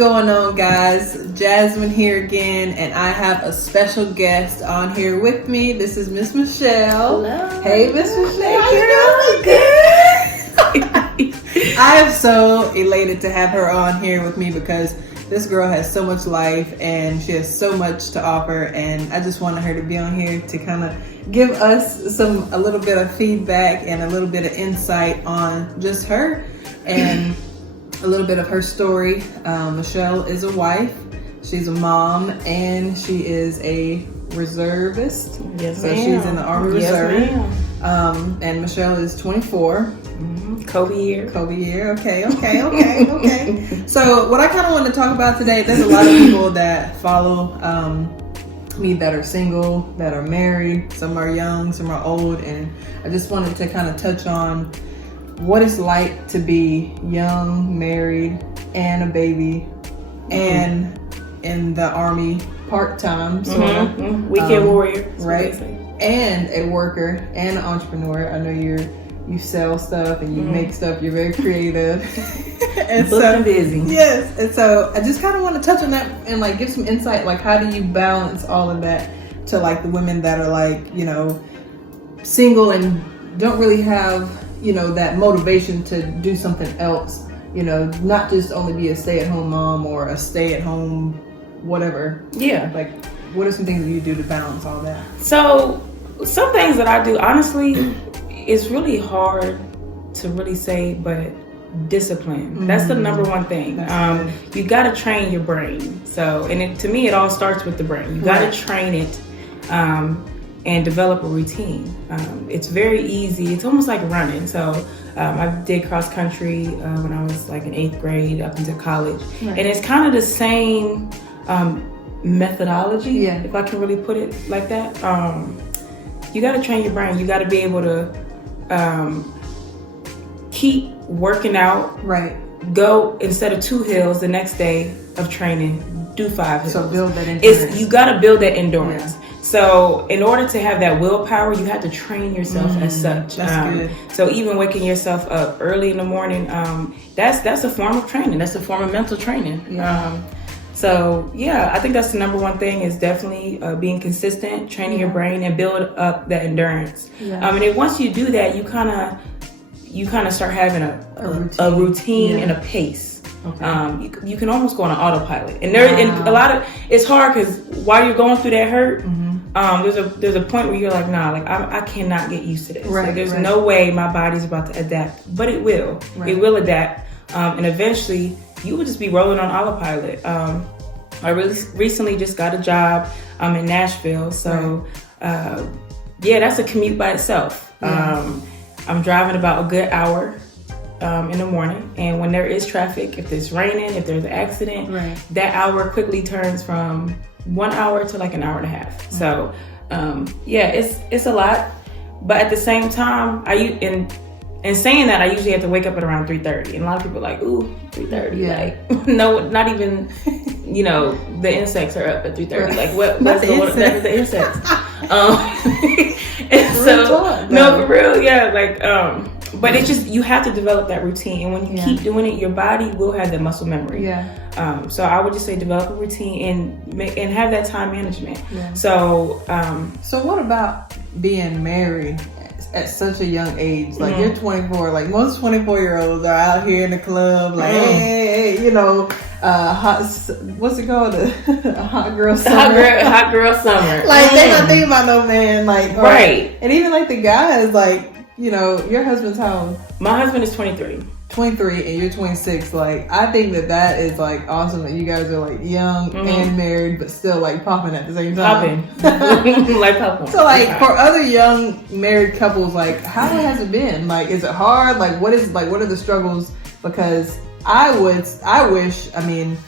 going on, guys? Jasmine here again, and I have a special guest on here with me. This is Miss Michelle. Hello. Hey, Miss Michelle. How you doing? Good. I am so elated to have her on here with me because this girl has so much life and she has so much to offer, and I just wanted her to be on here to kind of give us a little bit of feedback and a little bit of insight on just her and a little bit of her story. Michelle is a wife, she's a mom, and she is a reservist. Yes, so ma'am. She's in the Army Reserve. Ma'am. And Michelle is 24. Mm-hmm. Kobe year. Okay. So what I kind of want to talk about today, there's a lot of people that follow me that are single, that are married, some are young, some are old, and I just wanted to kind of touch on what it's like to be young, married, and a baby, and in the Army part-time, sort of. Weekend warrior. Right? And a worker and an entrepreneur. I know you sell stuff and you make stuff. You're very creative. and so busy. Yes. And so I just kind of want to touch on that and like give some insight. Like, how do you balance all of that to like the women that are like, you know, single and don't really have, you know, that motivation to do something else, you know, not just only be a stay-at-home mom or a stay-at-home whatever. Yeah. Like, what are some things that you do to balance all that? So some things that I do, honestly, it's really hard to really say, but discipline. That's the number one thing. You got to train your brain. So, and to me, it all starts with the brain. You got to train it and develop a routine. It's very easy. It's almost like running. So I did cross country when I was like in 8th grade up into college. Right. And it's kind of the same methodology, if I can really put it like that. You got to train your brain. You got to be able to keep working out. Right. Go, instead of 2 hills the next day of training, do 5 hills. So build that endurance. You got to build that endurance. Yeah. So in order to have that willpower, you have to train yourself as such. That's good. So even waking yourself up early in the morning, that's a form of training. That's a form of mental training. Yeah. So yeah, I think that's the number one thing is definitely being consistent, training your brain, and build up that endurance. Yeah. And then once you do that, you kind of start having a routine and a pace. Okay. You can almost go on an autopilot, and and a lot of it's hard because while you're going through that hurt, there's a point where you're like, nah, like I cannot get used to this. Right. Like, there's no way my body's about to adapt, but it will. Right. It will adapt, and eventually you will just be rolling on autopilot. I recently just got a job in Nashville, so that's a commute by itself. I'm driving about a good hour in the morning, and when there is traffic, if it's raining, if there's an accident, that hour quickly turns from 1 hour to like an hour and a half. So it's a lot, but at the same time, in saying that, I usually have to wake up at around 3:30, and a lot of people are like, ooh, 3:30, like no, not even, you know, the insects are up at 3:30. Like what's the insects? And so no, for real, like but it's just, you have to develop that routine, and when you keep doing it, your body will have that muscle memory. So I would just say develop a routine and have that time management. So what about being married at such a young age? Like you're 24, like most 24-year-olds are out here in the club, like hey, you know, what's it called? A hot girl summer. Hot girl summer. Like they not thinking about no man, like right. And even like the guys, like, you know, your husband's how old? My husband is 23. 23 and you're 26. Like, I think that is like awesome that you guys are like young and married, but still like popping at the same time. Popping. Like popping. So like for other young married couples, like how has it been? Like, is it hard? Like what are the struggles? Because I wish, I mean,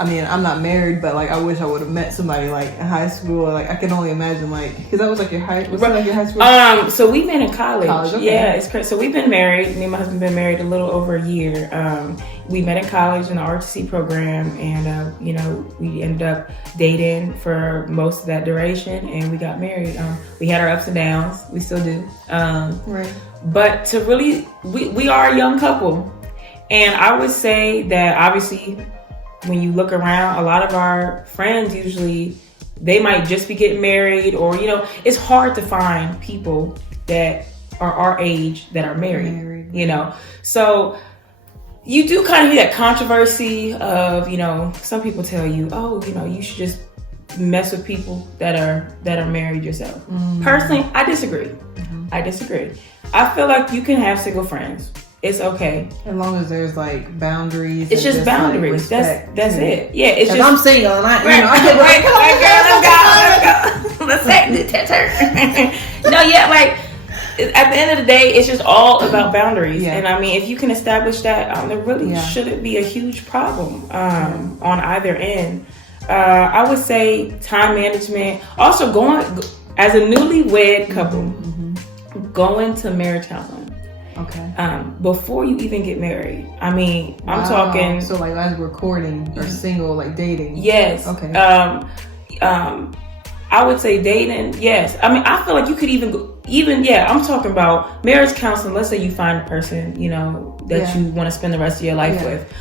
I'm not married, but like I wish I would have met somebody like in high school. Like I can only imagine, like, because that was like your high school. So we met in college. Okay. Yeah, it's crazy. So we've been married. Me and my husband been married a little over a year. We met in college in the RTC program, and you know, we ended up dating for most of that duration, and we got married. We had our ups and downs. We still do. Right. But to really, we are a young couple, and I would say that obviously when you look around, a lot of our friends usually, they might just be getting married, or, you know, it's hard to find people that are our age that are married. You know. So you do kind of hear that controversy of, you know, some people tell you, oh, you know, you should just mess with people that are married yourself. Personally, I disagree. I disagree. I feel like you can have single friends. It's okay. As long as there's like boundaries. It's just boundaries. Like, that's it. Yeah, it's just. I'm single and I get let's say No, yeah, like at the end of the day, it's just all about boundaries. And I mean, if you can establish that, there really shouldn't be a huge problem on either end. I would say time management. Also, going as a newlywed couple, going to marriage counseling. Okay. Before you even get married. I mean, I'm talking. So like as we're courting or single, like dating. Yes. Okay. I would say dating. Yes. I mean, I feel like you could I'm talking about marriage counseling. Let's say you find a person, you know, that you want to spend the rest of your life with.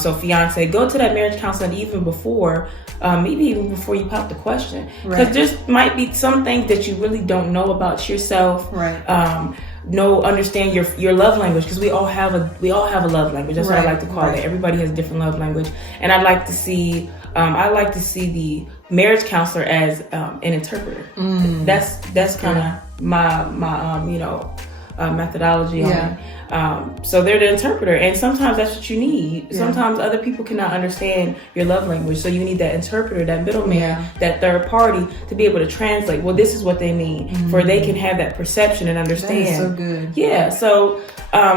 So fiance, go to that marriage counseling even before, maybe even before you pop the question. Because there might be some things that you really don't know about yourself. Right. Understand your love language, because we all have a love language. That's what I like to call it. Everybody has a different love language, and I'd like to see the marriage counselor as an interpreter. That's kind of my methodology on it. So they're the interpreter, and sometimes that's what you need. Sometimes other people cannot understand your love language, so you need that interpreter, that middleman, that third party to be able to translate. Well, this is what they mean, for they can have that perception and understand. That is so good. Yeah. So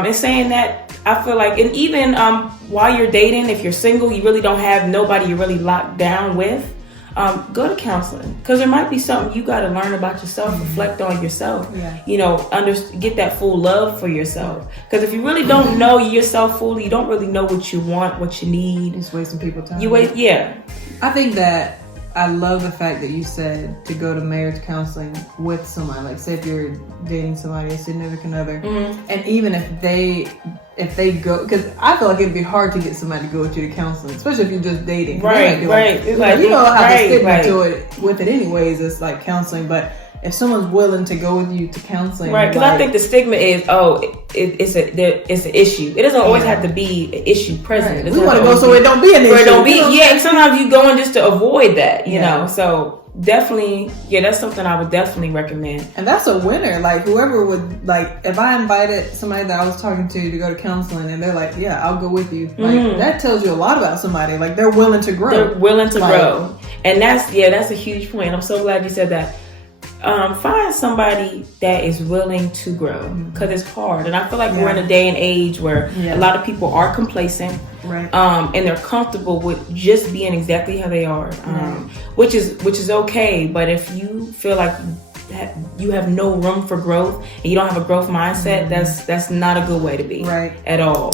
in saying that, I feel like, and even while you're dating, if you're single, you really don't have nobody you're really locked down with. Go to counseling, because there might be something you got to learn about yourself, reflect on yourself, you know, get that full love for yourself. Because if you really don't know yourself fully, you don't really know what you want, what you need. It's wasting people's time. I think that I love the fact that you said to go to marriage counseling with somebody. Like, say if you're dating somebody, a significant other, and even if they go, because I feel like it'd be hard to get somebody to go with you to counseling, especially if you're just dating. Right. It's like, you know how the stigma to it with it anyways. It's like counseling, but if someone's willing to go with you to counseling, right? Because I think the stigma is, it's an issue. It doesn't always have to be an issue present. Right. We want to go so it don't be an issue. Where it don't be. Sometimes you going just to avoid that, you know. So definitely, that's something I would definitely recommend. And that's a winner. Like, whoever would, like, if I invited somebody that I was talking to go to counseling and they're like, yeah, I'll go with you. Like, that tells you a lot about somebody. Like, they're willing to grow. They're willing to grow. And that's a huge point. I'm so glad you said that. Find somebody that is willing to grow, because it's hard, and I feel like we're in a day and age where a lot of people are complacent, and they're comfortable with just being exactly how they are, which is okay. But if you feel like you have no room for growth and you don't have a growth mindset, that's not a good way to be at all.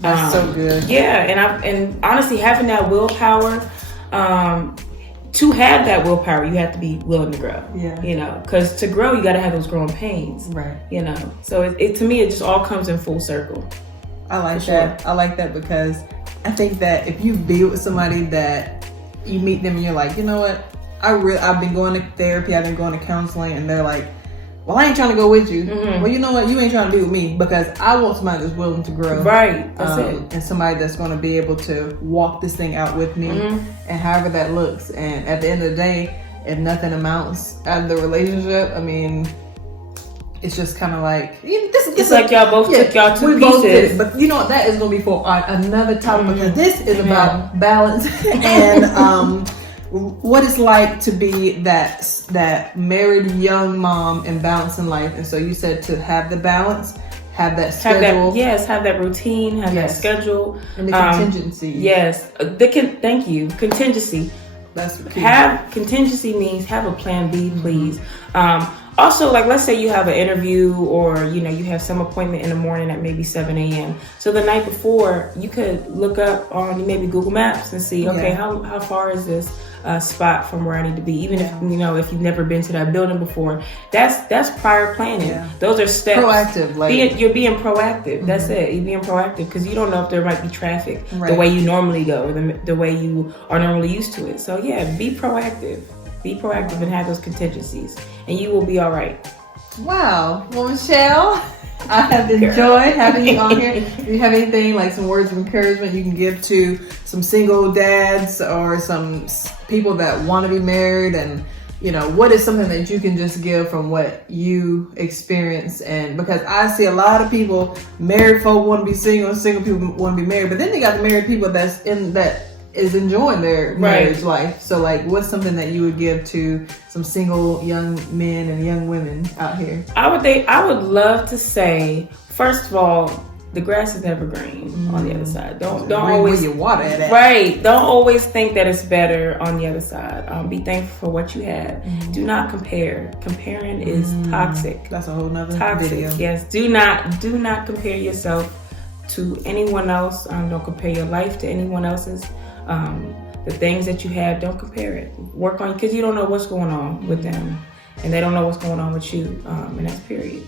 That's so good. And honestly, having that willpower. To have that willpower, you have to be willing to grow. You know, because to grow, you got to have those growing pains. You know, so it to me, it just all comes in full circle. I like that. I like that, because I think that if you be with somebody that you meet them and you're like, you know what, I've been going to therapy, I've been going to counseling, and they're like, well, I ain't trying to go with you. Well, you know what? You ain't trying to be with me, because I want somebody that's willing to grow. That's it. And somebody that's going to be able to walk this thing out with me, and however that looks. And at the end of the day, if nothing amounts out of the relationship, I mean, it's just kind of like, it's like y'all both took y'all two pieces. But you know what? That is going to be for another topic, because this is about balance and what it's like to be that married young mom and balancing life. And so you said to have the balance, have that schedule. Have that routine, have that schedule. And the contingency. Thank you. Contingency. That's key. Contingency means have a plan B, please. Also, like, let's say you have an interview or, you know, you have some appointment in the morning at maybe 7 a.m. So the night before, you could look up on maybe Google Maps and see, okay, how far is this spot from where I need to be? Even if, you know, if you've never been to that building before, that's prior planning. Yeah. Those are steps. Proactive. Like, you're being proactive. That's it. You're being proactive because you don't know if there might be traffic the way you normally go, or the way you are normally used to it. So yeah, be proactive. Be proactive and have those contingencies, and you will be all right. Wow. Well, Michelle, I have enjoyed having you on here. Do you have anything, like some words of encouragement you can give to some single dads or some people that want to be married? And, you know, what is something that you can just give from what you experience? And because I see a lot of people, married folk want to be single people want to be married, but then they got the married people that is enjoying their marriage life. So, like, what's something that you would give to some single young men and young women out here? I would love to say, first of all, the grass is never green on the other side. Don't always where you water it at. Right. Don't always think that it's better on the other side. Be thankful for what you have. Do not compare. Comparing is toxic. That's a whole nother video. Yes. Do not compare yourself to anyone else. Don't compare your life to anyone else's. The things that you have, don't compare it. Work on, because you don't know what's going on with them, and they don't know what's going on with you. And that's period.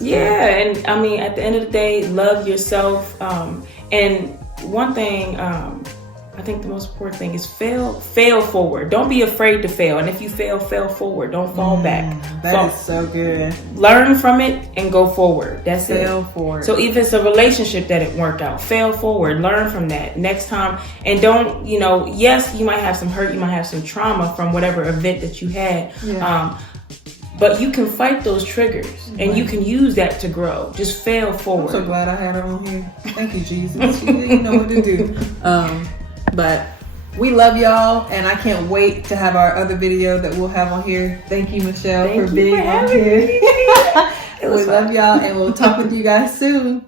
Yeah, and I mean, at the end of the day, love yourself. And one thing, I think the most important thing is fail forward. Don't be afraid to fail. And if you fail forward. Don't fall back. That is so good. Learn from it and go forward. That's fail forward. So if it's a relationship that didn't work out, fail forward. Learn from that next time. And don't, you know, yes, you might have some hurt. You might have some trauma from whatever event that you had. Yeah. But you can fight those triggers, and you can use that to grow. Just fail forward. I'm so glad I had her on here. Thank you, Jesus. You know what to do. But we love y'all, and I can't wait to have our other video that we'll have on here. Thank you, Michelle, for being on here. We love y'all, and we'll talk with you guys soon.